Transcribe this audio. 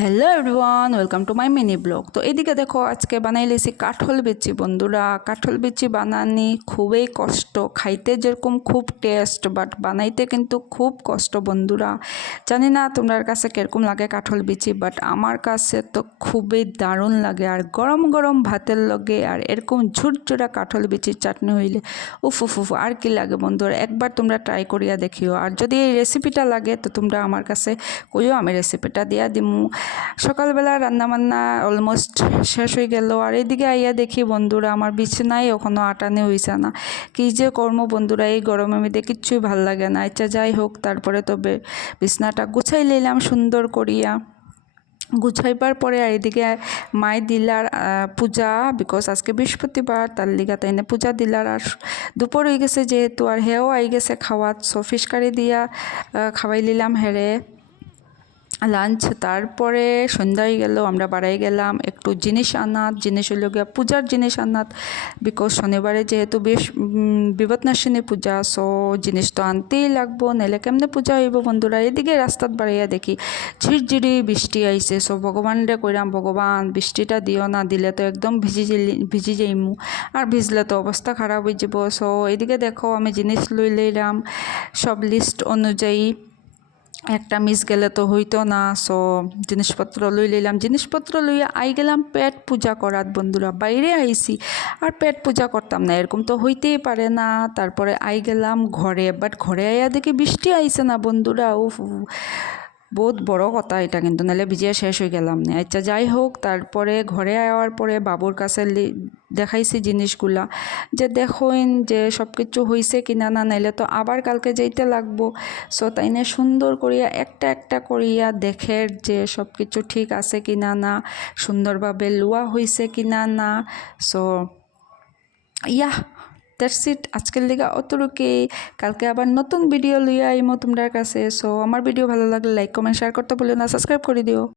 Hello everyone, welcome to my mini blog. তো এদিকে দেখো আজকে বানাই লেছি কাঠল বিচি। বন্ধুরা, কাঠল বিচি বানানি খুবই কষ্ট, খাইতে যেরকম খুব টেস্ট, বাট বানাইতে কিন্তু খুব কষ্ট। বন্ধুরা, জানি না তোমার কাছে কীরকম লাগে কাঠল বিচি, বাট আমার কাছে তো খুবই দারুণ লাগে। আর গরম গরম ভাতের লগে আর এরকম ঝুরঝুরা কাঠল বিচির চাটনি হইলে উফ উফ উফ, আর কি লাগে বন্ধুরা। একবার তোমরা ট্রাই করিয়া দেখিও। আর যদি এই রেসিপিটা লাগে তো তোমরা আমার কাছে কইও, আমি রেসিপিটা দিয়া দিমু। সকালবেলা রান্নাবান্না অলমোস্ট শেষ হয়ে গেল। আর এদিকে আইয়া দেখি বন্ধুরা, আমার বিছানায় এখনও আটানি হইছে না। কী যে কর্ম বন্ধুরা, এই গরমের মধ্যে কিচ্ছুই ভাল লাগে না। আচ্ছা যাই হোক, তারপরে তবে বিছনাটা গুছাই লইলাম সুন্দর করিয়া। গুছাইবার পরে আর এদিকে মাই দিলার পূজা, বিকজ আজকে বৃহস্পতিবার, তার লিগা তাইনে পূজা দিলার। আর দুপুর হয়ে গেছে যেহেতু, আর হেও আই গেছে খাওয়াত, সো ফিশ কারি দিয়া খাওয়াই নিলাম হেরে লাঞ্চ। তারপরে সন্ধ্যা হয়ে গেল, আমরা বাড়াই গেলাম একটু জিনিস আনাত। জিনিস হইল গিয়া পূজার জিনিস আনাত, বিকজ শনিবারে যেহেতু বেশ বিপদনাশিনী পূজা, সো জিনিস তো আনতেই লাগবো, নাইলে কেমনে পূজা হইব বন্ধুরা। এদিকে রাস্তাত বাড়াইয়া দেখি ঝিরঝিরি বৃষ্টি আইছে। সো ভগবানরে কইরাম, ভগবান বৃষ্টিটা দিও না, দিলে তো একদম ভিজি যাইমু, আর ভিজলে তো অবস্থা খারাপ হয়ে যাব। সো এদিকে দেখো আমি জিনিস লই লইলাম সব লিস্ট অনুযায়ী, একটা মিস গেলে তো হইতো না। সো জিনিসপত্র লই লইলাম, জিনিসপত্র লইয়া আই গেলাম পেট পূজা করাত। বন্ধুরা, বাইরে আইছি আর পেট পূজা করতাম না, এরকম তো হইতেই পারে না। তারপরে আই গেলাম ঘরে, বাট ঘরে আইয়া দেখি বৃষ্টি আইছে না বন্ধুরা। উফ, বহুত বড় কথা এটা কিন্তু, নাহলে ভিজিয়ে শেষ হয়ে গেলাম না। আচ্ছা যাই হোক, তারপরে ঘরে আওয়ার পরে বাবুর কাছে দেখাইছি জিনিসগুলা, যে দেখুন যে সব কিছু হয়েছে কিনা না, নাইলে তো আবার কালকে যাইতে লাগবো। সো তাইনে সুন্দর করিয়া একটা একটা করিয়া দেখে যে সব কিছু ঠিক আছে কিনা না, সুন্দরভাবে লোয়া হয়েছে কিনা না। সো ইয়া, দ্যাটস ইট, আজকের লিগা অতটুকুই। কালকে আবার নতুন ভিডিও লইয়া আইমো তোমার কাছে। সো আমার ভিডিও ভালো লাগলে লাইক কমেন্ট শেয়ার করতে বলো না, সাবস্ক্রাইব করে দিও।